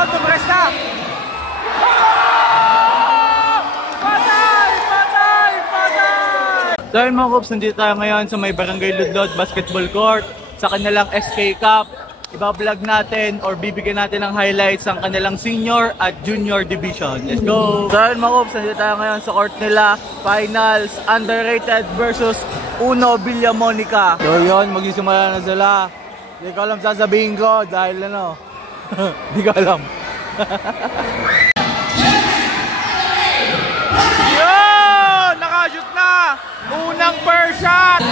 Shot to Presta! So yun mga Kops, nandito tayo ngayon sa may Barangay Ludlod Basketball Court sa kanilang SK Cup. Iba-vlog natin or bibigyan natin ng highlights ang kanilang senior at junior division. Let's go! So yun mga Kops, nandito tayo ngayon sa court nila. Finals, underrated versus Uno Villamonica. So yun, magsisimula na sila. Hindi ko alam sasabihin ko dahil ano, hindi ko alam. Yun! Nakashoot na! Unang per shot!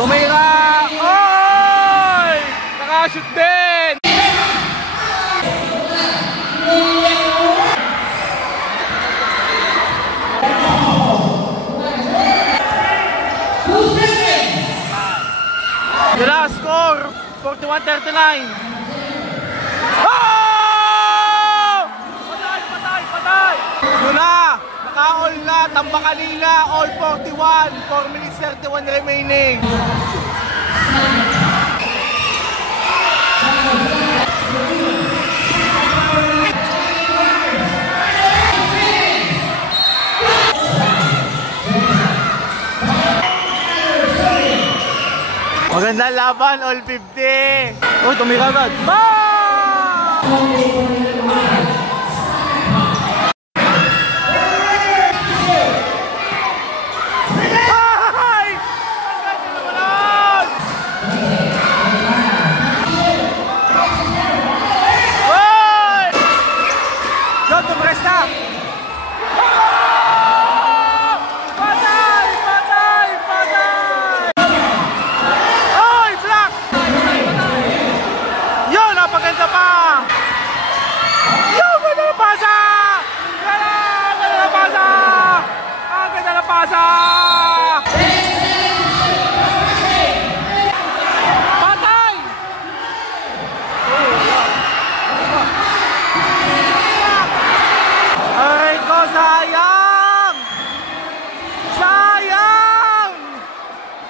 Tumira! Oy! Nakashoot din! Yun score! 41-39! Oh! Patay! Yun na! Naka-all na! Tamba kanina! All 41! 4 minutes 31 remaining! Magandang laban, all 50! Oh, tumira agad! Shot to Presta!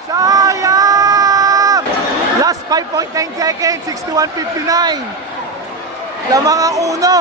Sayang! Last 5.9 seconds, 61-59. Lamang ang uno.